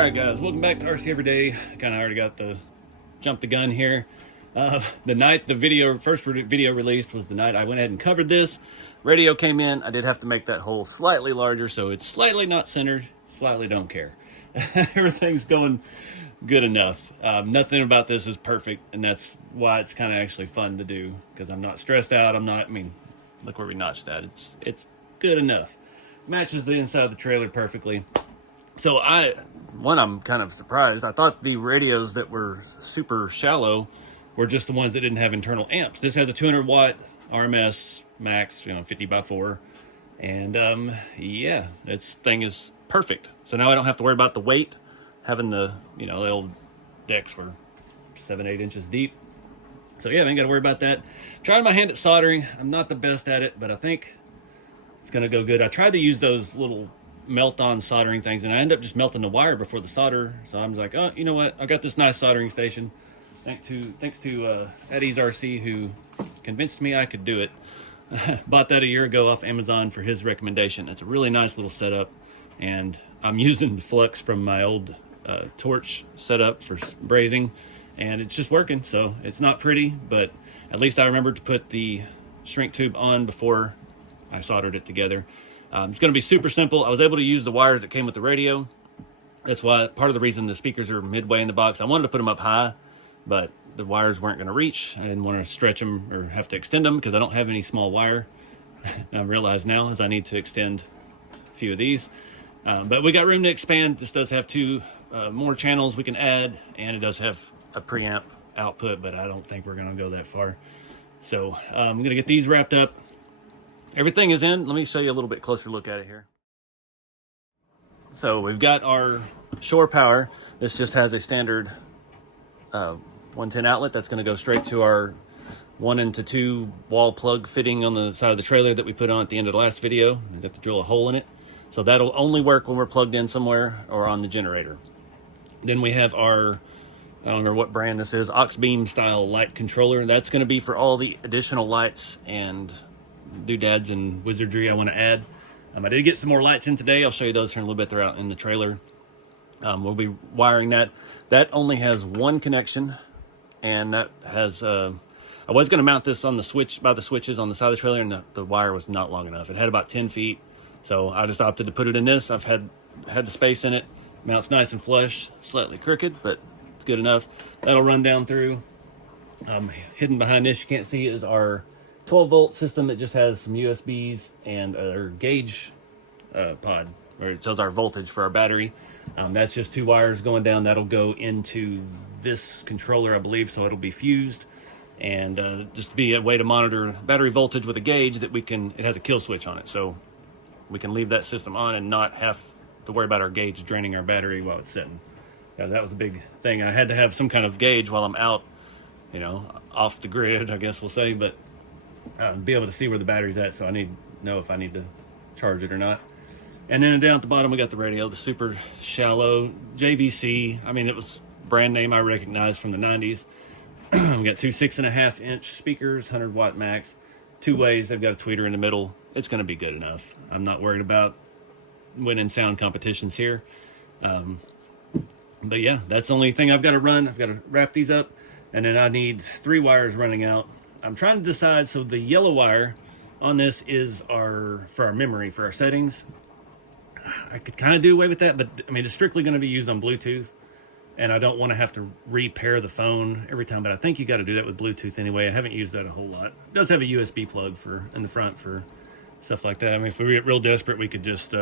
Alright guys, welcome back to RCeveryday. Kind of already got the jump the gun here. The night the first video released was the night I went ahead and covered this. Radio came in. I did have to make that hole slightly larger, so it's slightly not centered, slightly don't care. Everything's going good enough. Nothing about this is perfect, and that's why it's kind of actually fun to do, because I'm not stressed out. Look where we notched that. It's good enough. Matches the inside of the trailer perfectly. So I'm kind of surprised. I thought the radios that were super shallow were just the ones that didn't have internal amps. This has a 200 watt RMS max, 50x4. And yeah, this thing is perfect. So now I don't have to worry about the weight. Having the old decks were 7-8 inches deep. So yeah, I ain't got to worry about that. Trying my hand at soldering. I'm not the best at it, but I think it's going to go good. I tried to use those little melt-on soldering things, and I ended up just melting the wire before the solder. So I was like, oh, you know what? I got this nice soldering station. Thanks to Eddie's RC, who convinced me I could do it. Bought that a year ago off Amazon for his recommendation. It's a really nice little setup, and I'm using the flux from my old torch setup for brazing, and it's just working. So it's not pretty, but at least I remembered to put the shrink tube on before I soldered it together. It's going to be super simple. I was able to use the wires that came with the radio. That's why part of the reason the speakers are midway in the box. I wanted to put them up high, but the wires weren't going to reach. I didn't want to stretch them or have to extend them because I don't have any small wire. I realize now as I need to extend a few of these. But we got room to expand. This does have two more channels we can add, and it does have a preamp output, but I don't think we're going to go that far. So I'm going to get these wrapped up. Everything is in. Let me show you a little bit closer look at it here. So we've got our shore power. This just has a standard 110 outlet that's going to go straight to our 1-into-2 wall plug fitting on the side of the trailer that we put on at the end of the last video. I got to drill a hole in it. So that'll only work when we're plugged in somewhere or on the generator. Then we have our, I don't remember what brand this is, Oxbeam style light controller. That's going to be for all the additional lights and doodads and wizardry I want to add. I did get some more lights in today. I'll show you those here in a little bit. They're out in the trailer. We'll be wiring that. That only has one connection, and that has I was going to mount this on the switch, by the switches on the side of the trailer, and the wire was not long enough. It had about 10 feet, so I just opted to put it in this. I've had the space in it. Mounts nice and flush, slightly crooked, but it's good enough. That'll run down through. Hidden behind this, you can't see, is our 12-volt system that just has some USBs and our gauge pod, where it tells our voltage for our battery. That's just two wires going down. That'll go into this controller, I believe, so it'll be fused. And just be a way to monitor battery voltage with a gauge that it has a kill switch on it. So we can leave that system on and not have to worry about our gauge draining our battery while it's sitting. That was a big thing. And I had to have some kind of gauge while I'm out, off the grid, I guess we'll say, but be able to see where the battery's at, so I need to know if I need to charge it or not. And then down at the bottom we got the radio, the super shallow JVC. It was a brand name I recognized from the 90s. We got two 6.5 inch speakers, 100 watt max, two ways. They've got a tweeter in the middle. It's going to be good enough. I'm not worried about winning sound competitions here. But yeah, that's the only thing I've got to run. I've got to wrap these up, and then I need 3 wires running out. I'm trying to decide. So the yellow wire on this is for our memory, for our settings. I could kind of do away with that, but it's strictly going to be used on Bluetooth, and I don't want to have to repair the phone every time, but I think you got to do that with Bluetooth anyway. I haven't used that a whole lot. It does have a USB plug in the front for stuff like that. If we get real desperate, we could just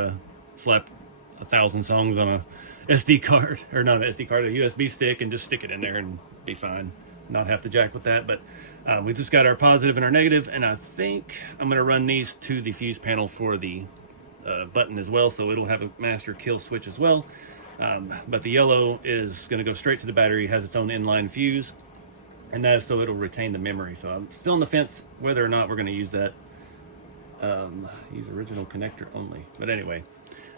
slap 1,000 songs on a SD card, or not an SD card, a USB stick, and just stick it in there and be fine. Not have to jack with that. But we just got our positive and our negative, and I think I'm going to run these to the fuse panel for the button as well, so it'll have a master kill switch as well. But the yellow is going to go straight to the battery, has its own inline fuse, and that is so it'll retain the memory. So I'm still on the fence whether or not we're going to use that. Use original connector only. But anyway,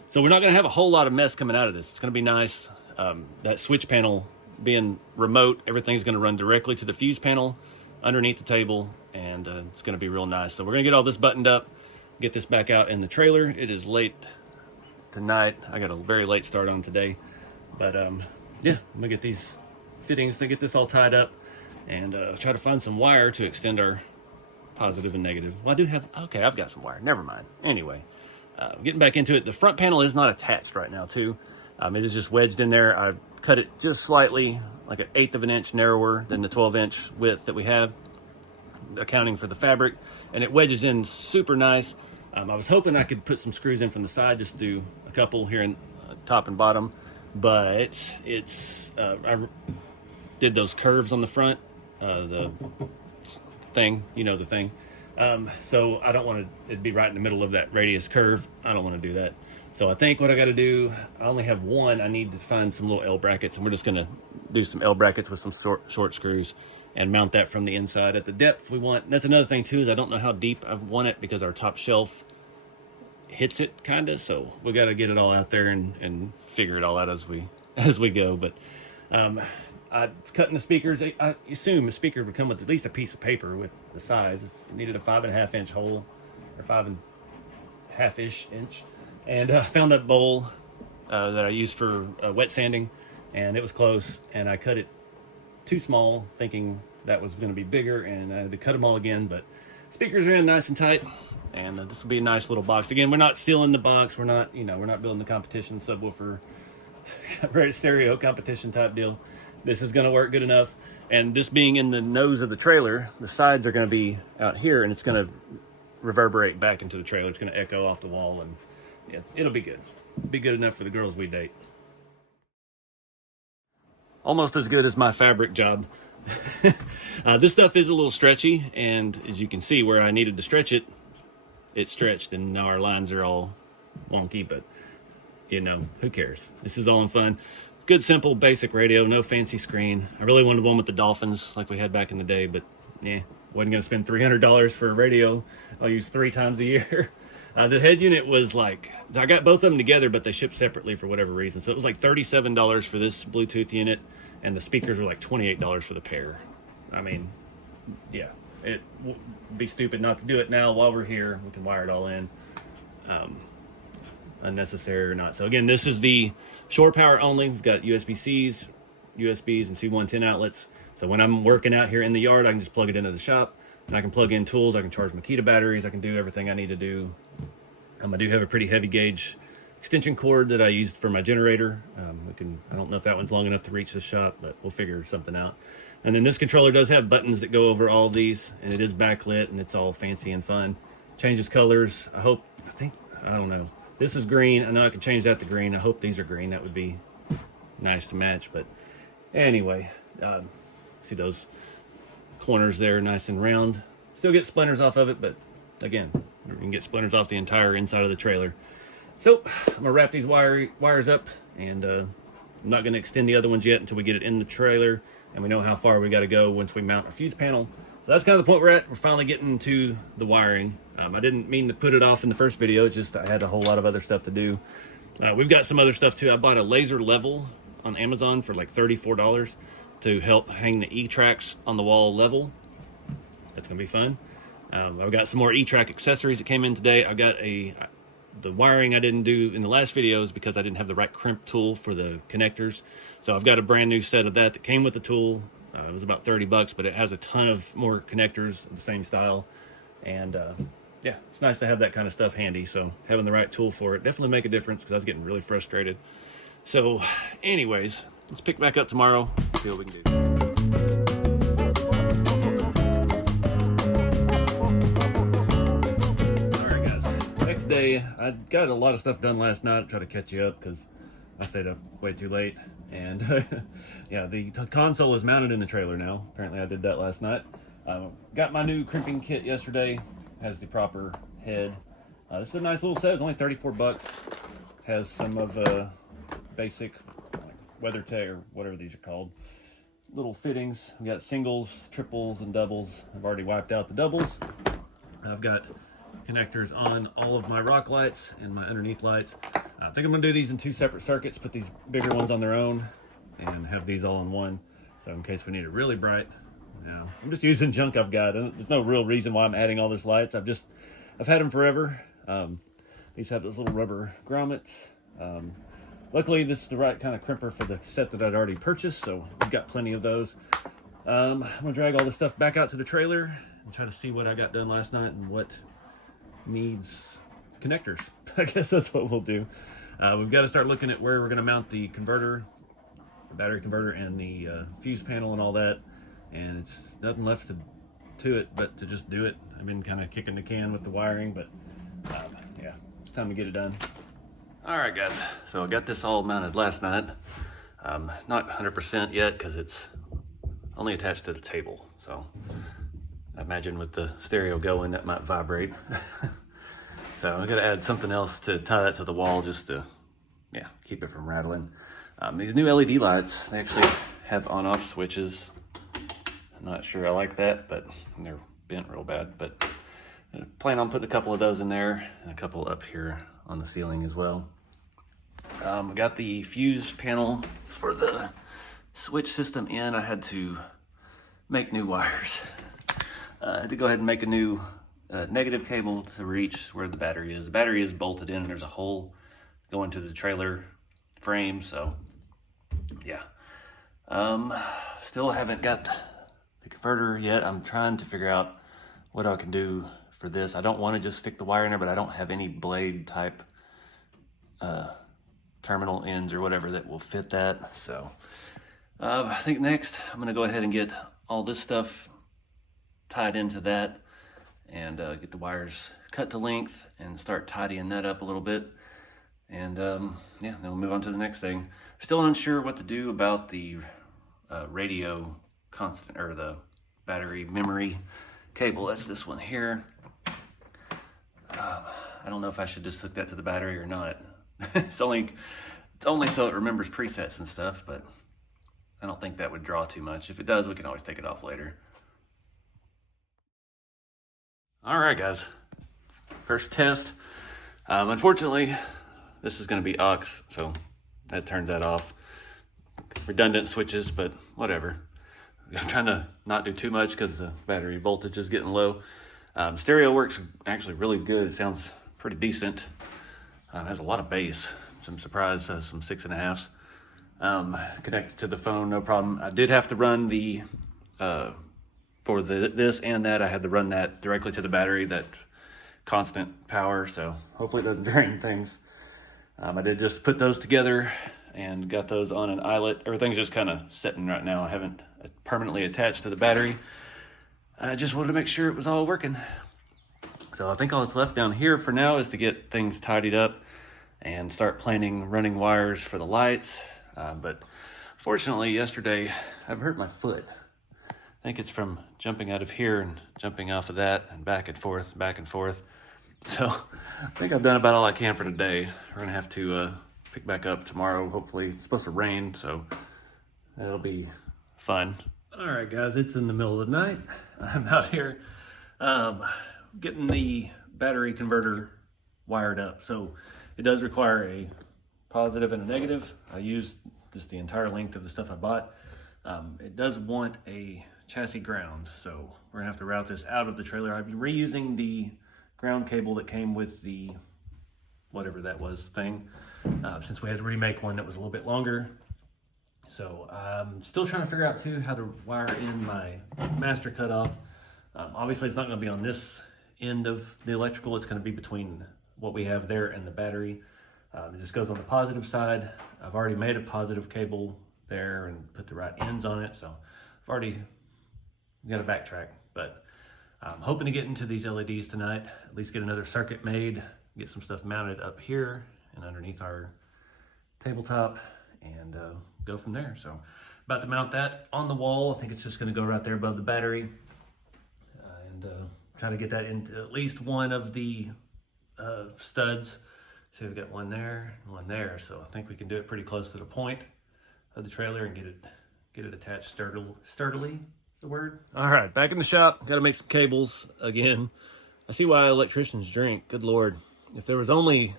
so we're not going to have a whole lot of mess coming out of this. It's going to be nice. That switch panel being remote, everything's going to run directly to the fuse panel underneath the table, and it's going to be real nice. So we're going to get all this buttoned up, get this back out in the trailer. It is late tonight. I got a very late start on today. But yeah, I'm gonna get these fittings to get this all tied up and try to find some wire to extend our positive and negative. Well, I do have, okay, I've got some wire. Never mind. Anyway, getting back into it. The front panel is not attached right now, too. It is just wedged in there. I cut it just slightly, like 1/8 of an inch narrower than the 12-inch width that we have, accounting for the fabric, and it wedges in super nice. I was hoping I could put some screws in from the side, just do a couple here in top and bottom, but it's I did those curves on the front, the thing, you know, the thing. So I don't want it to be right in the middle of that radius curve. I don't want to do that. So I think what I got to do, I only have one. I need to find some little L brackets, and we're just going to do some L brackets with some short screws and mount that from the inside at the depth we want. And that's another thing too, is I don't know how deep I want it because our top shelf hits it kind of. So we got to get it all out there and figure it all out as we go. But cutting the speakers, I assume a speaker would come with at least a piece of paper with the size. If you needed a 5.5 inch hole, or 5.5-ish inch, and found that bowl that I used for wet sanding, and it was close, and I cut it too small, thinking that was going to be bigger, and I had to cut them all again. But speakers are in nice and tight, and this will be a nice little box. Again, we're not sealing the box. We're not, we're not building the competition subwoofer, stereo competition type deal. This is going to work good enough. And this being in the nose of the trailer, the sides are going to be out here, and it's going to reverberate back into the trailer. It's going to echo off the wall, and yeah, it'll be good. Be good enough for the girls we date. Almost as good as my fabric job. This stuff is a little stretchy, and as you can see, where I needed to stretch it, it stretched, and now our lines are all wonky, but who cares? This is all in fun. Good, simple, basic radio, no fancy screen. I really wanted one with the dolphins like we had back in the day, but yeah, wasn't gonna spend $300 for a radio I'll use 3 times a year. The head unit was like, I got both of them together, but they shipped separately for whatever reason. So it was like $37 for this Bluetooth unit, and the speakers were like $28 for the pair. I mean, yeah, it would be stupid not to do it now while we're here. We can wire it all in. Unnecessary or not. So again, this is the shore power only. We've got USB-Cs, USBs, and 2 110 outlets. So when I'm working out here in the yard, I can just plug it into the shop, and I can plug in tools. I can charge Makita batteries. I can do everything I need to do. I do have a pretty heavy gauge extension cord that I used for my generator. I don't know if that one's long enough to reach the shop, but we'll figure something out. And then this controller does have buttons that go over all of these, and it is backlit, and it's all fancy and fun. Changes colors. I don't know. This is green. I know I can change that to green. I hope these are green. That would be nice to match. But anyway, see those corners there, nice and round. Still get splinters off of it, but again, you can get splinters off the entire inside of the trailer. So I'm gonna wrap these wires up, and I'm not gonna extend the other ones yet until we get it in the trailer and we know how far we got to go once we mount our fuse panel. So that's kind of the point we're at. We're finally getting to the wiring. I didn't mean to put it off in the first video. It's just I had a whole lot of other stuff to do. We've got some other stuff too. I bought a laser level on Amazon for like $34 to help hang the E-tracks on the wall level. That's gonna be fun. I've got some more E-track accessories that came in today. I've got the wiring I didn't do in the last videos because I didn't have the right crimp tool for the connectors. So I've got a brand new set of that came with the tool. It was about $30, but it has a ton of more connectors of the same style. And yeah, it's nice to have that kind of stuff handy. So having the right tool for it definitely make a difference, because I was getting really frustrated. So anyways, let's pick back up tomorrow, see what we can do. Alright guys, next day, I got a lot of stuff done last night. Try to catch you up because I stayed up way too late. And yeah, the console is mounted in the trailer now. Apparently I did that last night. Got my new crimping kit yesterday. Has the proper head. This is a nice little set. It's only 34 bucks. Has some of basic WeatherTech or whatever these are called. Little fittings. We got singles, triples, and doubles. I've already wiped out the doubles. I've got connectors on all of my rock lights and my underneath lights. I think I'm gonna do these in 2 separate circuits, put these bigger ones on their own, and have these all in one. So in case we need it really bright, I'm just using junk I've got. There's no real reason why I'm adding all these lights. I've had them forever. These have those little rubber grommets. Luckily, this is the right kind of crimper for the set that I'd already purchased, so we've got plenty of those. I'm gonna drag all this stuff back out to the trailer and try to see what I got done last night and what needs connectors. I guess that's what we'll do. We've got to start looking at where we're gonna mount the converter, the battery converter, and the fuse panel and all that. And it's nothing left to it but to just do it. I've been kind of kicking the can with the wiring, but yeah, it's time to get it done. All right, guys, so I got this all mounted last night. Not 100% yet because it's only attached to the table. So I imagine with the stereo going, that might vibrate. So I gotta add something else to tie that to the wall just to, yeah, keep it from rattling. These new LED lights, they actually have on-off switches. I'm not sure I like that, but they're bent real bad. But I plan on putting a couple of those in there and a couple up here on the ceiling as well. I got the fuse panel for the switch system in. I had to make new wires. I had to go ahead and make a new negative cable to reach where the battery is. The battery is bolted in and there's a hole going to the trailer frame, so yeah. Still haven't got the converter yet. I'm trying to figure out what I can do for this. I don't want to just stick the wire in there, but I don't have any blade type terminal ends or whatever that will fit that. So I think next I'm gonna go ahead and get all this stuff tied into that and get the wires cut to length and start tidying that up a little bit. And yeah, then we'll move on to the next thing. Still unsure what to do about the radio constant, or the battery memory cable. That's this one here. I don't know if I should just hook that to the battery or not. It's only so it remembers presets and stuff, but I don't think that would draw too much. If it does, we can always take it off later. All right, guys. First test. Unfortunately, this is going to be aux, so that turns that off. Redundant switches, but whatever. I'm trying to not do too much because the battery voltage is getting low. Stereo works actually really good. It sounds pretty decent. It has a lot of bass. I'm surprised it has some 6.5s. Connected to the phone, no problem. I did have to run the, for this and that, I had to run that directly to the battery, that constant power, so hopefully it doesn't drain things. I did just put those together and got those on an eyelet. Everything's just kind of sitting right now. I haven't permanently attached to the battery. I just wanted to make sure it was all working. So I think all that's left down here for now is to get things tidied up and start planning running wires for the lights. But fortunately yesterday I've hurt my foot. I think it's from jumping out of here and jumping off of that and back and forth, back and forth. So I think I've done about all I can for today. We're gonna have to pick back up tomorrow. Hopefully it's supposed to rain, so that'll be fun. All right, guys, it's in the middle of the night. I'm out here getting the battery converter wired up. So it does require a positive and a negative. I used just the entire length of the stuff I bought. It does want a chassis ground, so we're gonna have to route this out of the trailer. I've been reusing the ground cable that came with the whatever that was thing, since we had to remake one that was a little bit longer. So I'm still trying to figure out too how to wire in my master cutoff. Obviously it's not going to be on this end of the electrical. It's going to be between what we have there and the battery. It just goes on the positive side. I've already made a positive cable there and put the right ends on it, so I've already got to backtrack. But I'm hoping to get into these LEDs tonight, at least get another circuit made, get some stuff mounted up here and underneath our tabletop, and go from there. So about to mount that on the wall. I think it's just going to go right there above the battery, and try to get that into at least one of the studs. So we've got one there and one there, so I think we can do it pretty close to the point of the trailer and get it attached sturdily. The word. All right, back in the shop. Got to make some cables again. I see why electricians drink. Good Lord. If there was only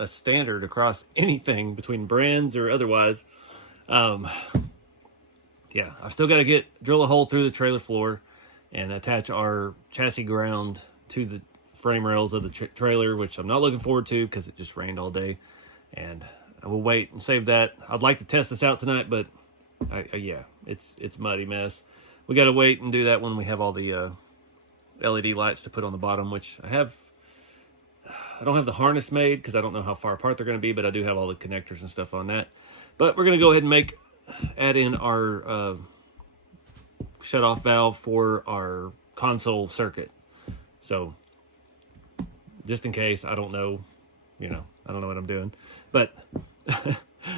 a standard across anything between brands or otherwise, yeah, I've still got to drill a hole through the trailer floor and attach our chassis ground to the frame rails of the trailer, which I'm not looking forward to because it just rained all day. And I will wait and save that. I'd like to test this out tonight, but yeah, it's muddy mess. We got to wait and do that when we have all the LED lights to put on the bottom, which I don't have the harness made because I don't know how far apart they're going to be, but I do have all the connectors and stuff on that. But we're going to go ahead and add in our shut-off valve for our console circuit. So just in case, I don't know, I don't know what I'm doing. But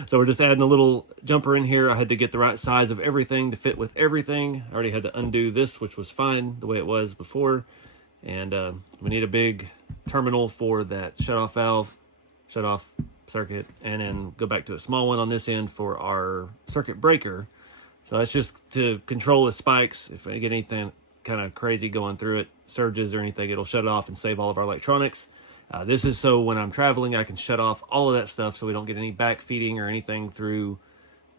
so we're just adding a little jumper in here. I had to get the right size of everything to fit with everything. I already had to undo this, which was fine the way it was before. And we need a big terminal for that shut-off valve, shut-off circuit, and then go back to a small one on this end for our circuit breaker. So that's just to control the spikes. If I get anything kind of crazy going through it, surges or anything, it'll shut it off and save all of our electronics. This is so when I'm traveling, I can shut off all of that stuff so we don't get any back feeding or anything through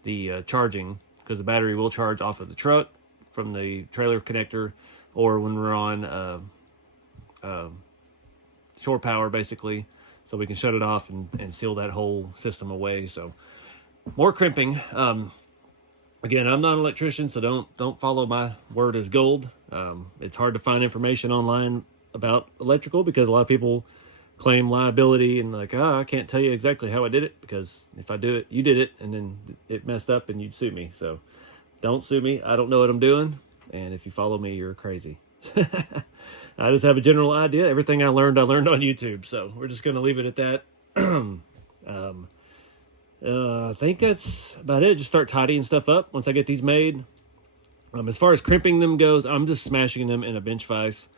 the charging, because the battery will charge off of the truck from the trailer connector, or when we're on shore power, basically, so we can shut it off and seal that whole system away. So more crimping. Again, I'm not an electrician, so don't follow my word as gold. It's hard to find information online about electrical because a lot of people claim liability and like, I can't tell you exactly how I did it, because if I do it, you did it, and then it messed up and you'd sue me. So don't sue me. I don't know what I'm doing. And if you follow me, you're crazy. I just have a general idea. Everything I learned on YouTube. So we're just going to leave it at that. I think that's about it. Just start tidying stuff up once I get these made. As far as crimping them goes, I'm just smashing them in a bench vise.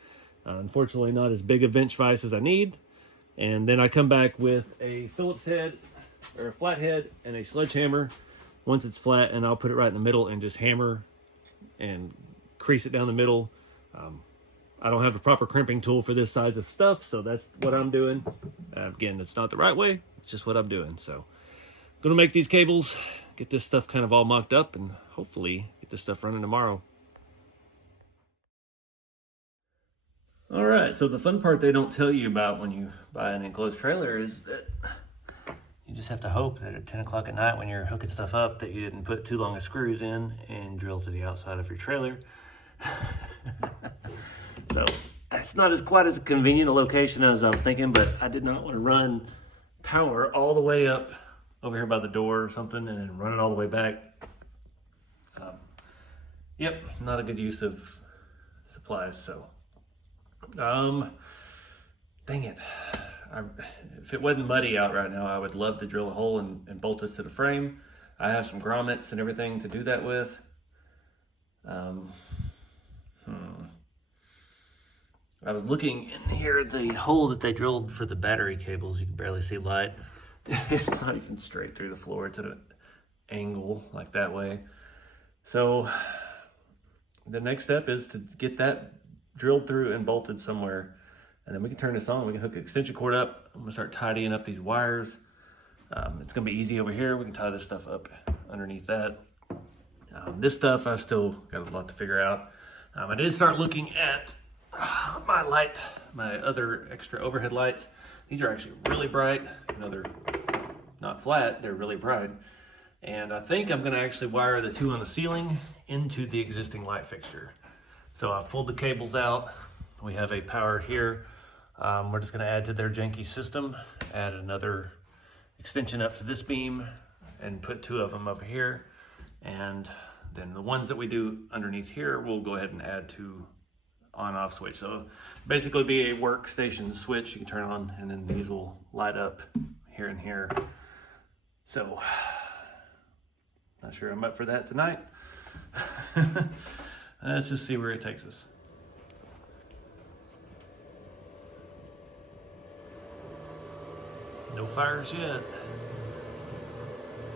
Unfortunately, not as big a bench vise as I need. And then I come back with a Phillips head or a flat head and a sledgehammer once it's flat, and I'll put it right in the middle and just hammer and crease it down the middle. I don't have a proper crimping tool for this size of stuff, so that's what I'm doing. Again, it's not the right way. It's just what I'm doing. So I'm going to make these cables, get this stuff kind of all mocked up, and hopefully get this stuff running tomorrow. All right, so the fun part they don't tell you about when you buy an enclosed trailer is that you just have to hope that at 10 o'clock at night when you're hooking stuff up that you didn't put too long of screws in and drill to the outside of your trailer. So it's not quite as convenient a location as I was thinking, but I did not want to run power all the way up over here by the door or something and then run it all the way back. Yep, not a good use of supplies, so. Dang it. If it wasn't muddy out right now, I would love to drill a hole and bolt this to the frame. I have some grommets and everything to do that with. I was looking in here at the hole that they drilled for the battery cables. You can barely see light. It's not even straight through the floor. It's at an angle like that way. So the next step is to get that drilled through and bolted somewhere, and then we can turn this on. We can hook an extension cord up. I'm gonna start tidying up these wires. It's gonna be easy over here. We can tie this stuff up underneath that. This stuff, I've still got a lot to figure out. I did start looking at my other extra overhead lights. These are actually really bright. They're not flat, they're really bright. And I think I'm gonna actually wire the two on the ceiling into the existing light fixture. So I've pulled the cables out. We have a power here. We're just gonna add to their janky system, add another extension up to this beam and put two of them over here. And then the ones that we do underneath here, we'll go ahead and add to on-off switch. So basically be a workstation switch you can turn on, and then these will light up here and here. So, not sure I'm up for that tonight. Let's just see where it takes us. No fires yet.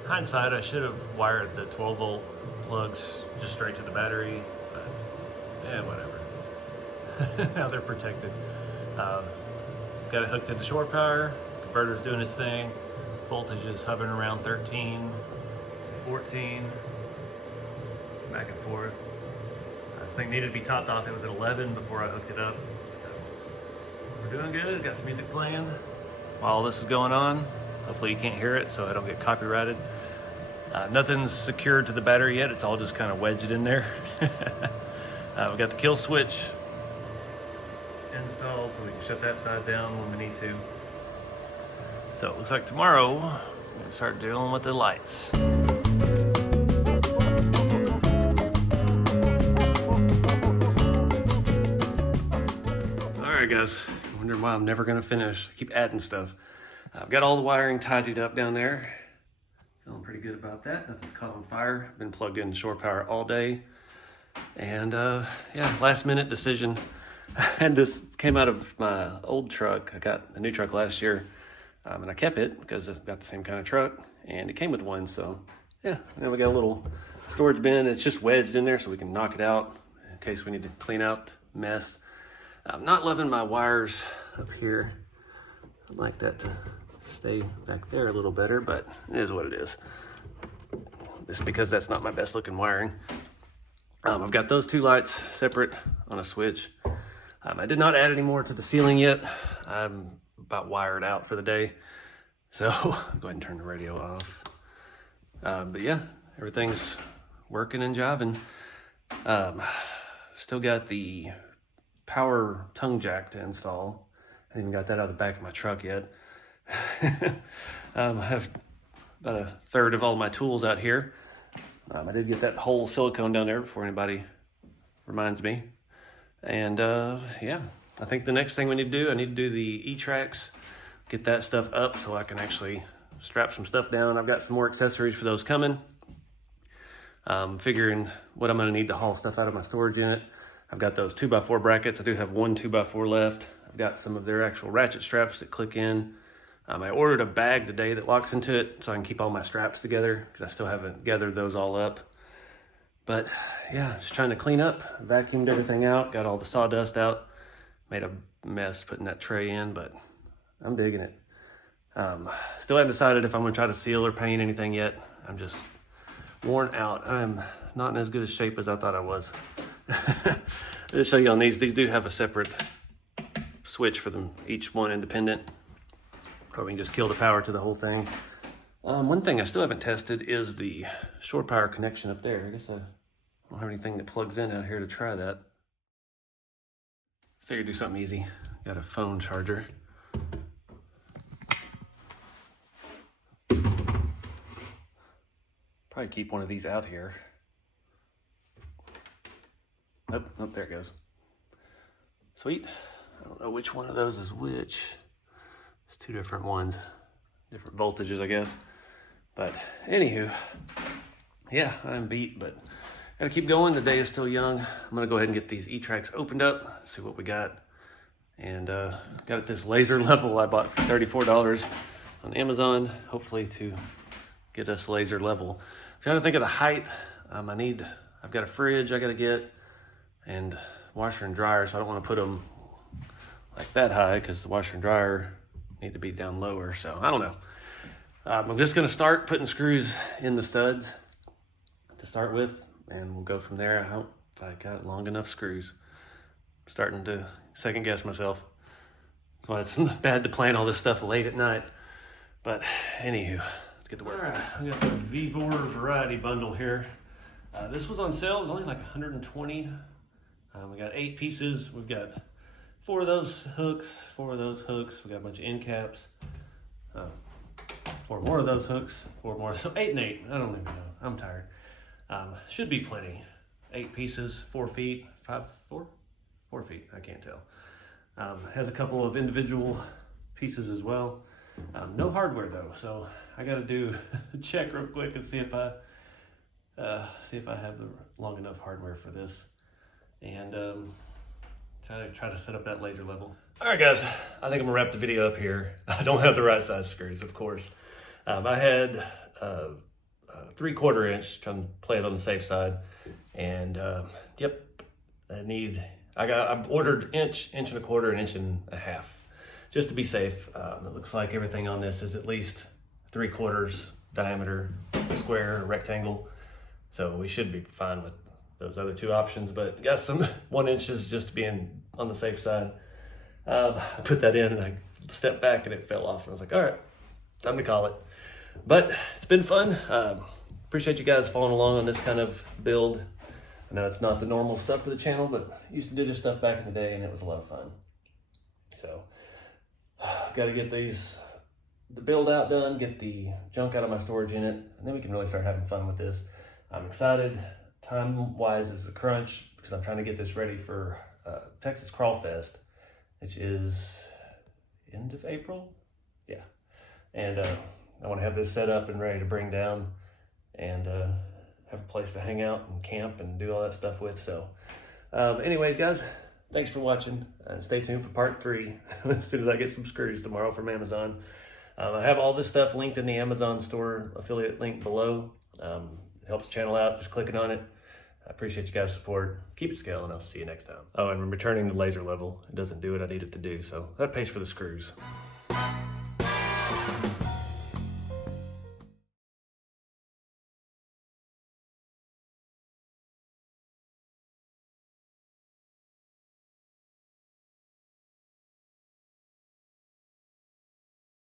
Hindsight, I should have wired the 12 volt plugs just straight to the battery, but yeah, whatever. Now they're protected. Got it hooked into shore power. Converter's doing its thing. Voltage is hovering around 13, 14, back and forth. This thing needed to be topped off. It was at 11 before I hooked it up. So we're doing good. Got some music playing while this is going on. Hopefully you can't hear it so I don't get copyrighted. Nothing's secured to the battery yet. It's all just kind of wedged in there. We got the kill switch installed so we can shut that side down when we need to. So it looks like tomorrow we're gonna start dealing with the lights. All right, guys. Wondering why I'm never gonna finish. I keep adding stuff. I've got all the wiring tidied up down there. Feeling pretty good about that. Nothing's caught on fire. Been plugged in shore power all day. And yeah, last minute decision. And this came out of my old truck. I got a new truck last year, and I kept it because I've got the same kind of truck, and it came with one. So yeah, then we got a little storage bin. It's just wedged in there so we can knock it out in case we need to clean out the mess. I'm not loving my wires up here. I'd like that to stay back there a little better, but it is what it is. Just because that's not my best looking wiring. I've got those two lights separate on a switch. I did not add any more to the ceiling yet. I'm about wired out for the day. So I'll go ahead and turn the radio off. But yeah, everything's working and jiving. Still got the power tongue jack to install. I haven't even got that out of the back of my truck yet. I have about a third of all my tools out here. I did get that whole silicone down there before anybody reminds me. And yeah, I think the next thing we need to do, I need to do the E-tracks, get that stuff up so I can actually strap some stuff down. I've got some more accessories for those coming. Figuring what I'm gonna need to haul stuff out of my storage unit. I've got those 2x4 brackets. I do have one 2x4 left. I've got some of their actual ratchet straps that click in. I ordered a bag today that locks into it so I can keep all my straps together because I still haven't gathered those all up. But yeah, just trying to clean up, vacuumed everything out, got all the sawdust out, made a mess putting that tray in, but I'm digging it. Still haven't decided if I'm gonna try to seal or paint anything yet. I'm just worn out. I'm not in as good a shape as I thought I was. I'll show you on these. These do have a separate switch for them, each one independent. Or we can just kill the power to the whole thing. One thing I still haven't tested is the shore power connection up there. I guess I don't have anything that plugs in out here to try that. Figured do something easy. Got a phone charger. Probably keep one of these out here. Oh, there it goes. Sweet. I don't know which one of those is which. It's two different ones, different voltages, I guess. But anywho, yeah, I'm beat, but gotta keep going. The day is still young. I'm gonna go ahead and get these E-tracks opened up, see what we got. And got it this laser level I bought for $34 on Amazon, hopefully to get us laser level. I'm trying to think of the height. I've got a fridge I gotta get and washer and dryer, so I don't wanna put them like that high because the washer and dryer need to be down lower, so I don't know. I'm just gonna start putting screws in the studs to start with, and we'll go from there. I hope I got long enough screws. I'm starting to second guess myself. Well, it's bad to plan all this stuff late at night, but anywho, let's get to work. All right, I got the Vivor variety bundle here. This was on sale. It was only like 120. We got 8 pieces. We've got 4 of those hooks, 4 of those hooks. We got a bunch of end caps. 4 more of those hooks, 4 more. So 8 and 8. I don't even know. I'm tired. Should be plenty. 8 pieces, 4 feet, 4 feet. I can't tell. Has a couple of individual pieces as well. No hardware though, so I got to do a check real quick and see if I have the long enough hardware for this, and try to set up that laser level. All right, guys, I think I'm gonna wrap the video up here. I don't have the right size screws, of course. I had 3/4 inch, trying to play it on the safe side, and yep, I ordered inch and a quarter, and inch and a half, just to be safe. It looks like everything on this is at least 3/4 diameter, square, rectangle, so we should be fine with those other 2 options, but got some 1 inches just being on the safe side. I put that in and I stepped back and it fell off, and I was like, all right, time to call it. But it's been fun. Appreciate you guys following along on this kind of build. I know it's not the normal stuff for the channel, but I used to do this stuff back in the day and it was a lot of fun. So, got to get the build out done, get the junk out of my storage unit, and then we can really start having fun with this. I'm excited. Time-wise, it's a crunch because I'm trying to get this ready for Texas Crawl Fest, which is end of April. Yeah. And I want to have this set up and ready to bring down and have a place to hang out and camp and do all that stuff with. So anyways, guys, thanks for watching. Stay tuned for part 3 as soon as I get some screws tomorrow from Amazon. I have all this stuff linked in the Amazon store affiliate link below. It helps the channel out, just clicking on it. I appreciate you guys' support. Keep it scaling. I'll see you next time. Oh, and returning the laser level. It doesn't do what I need it to do, so that pays for the screws.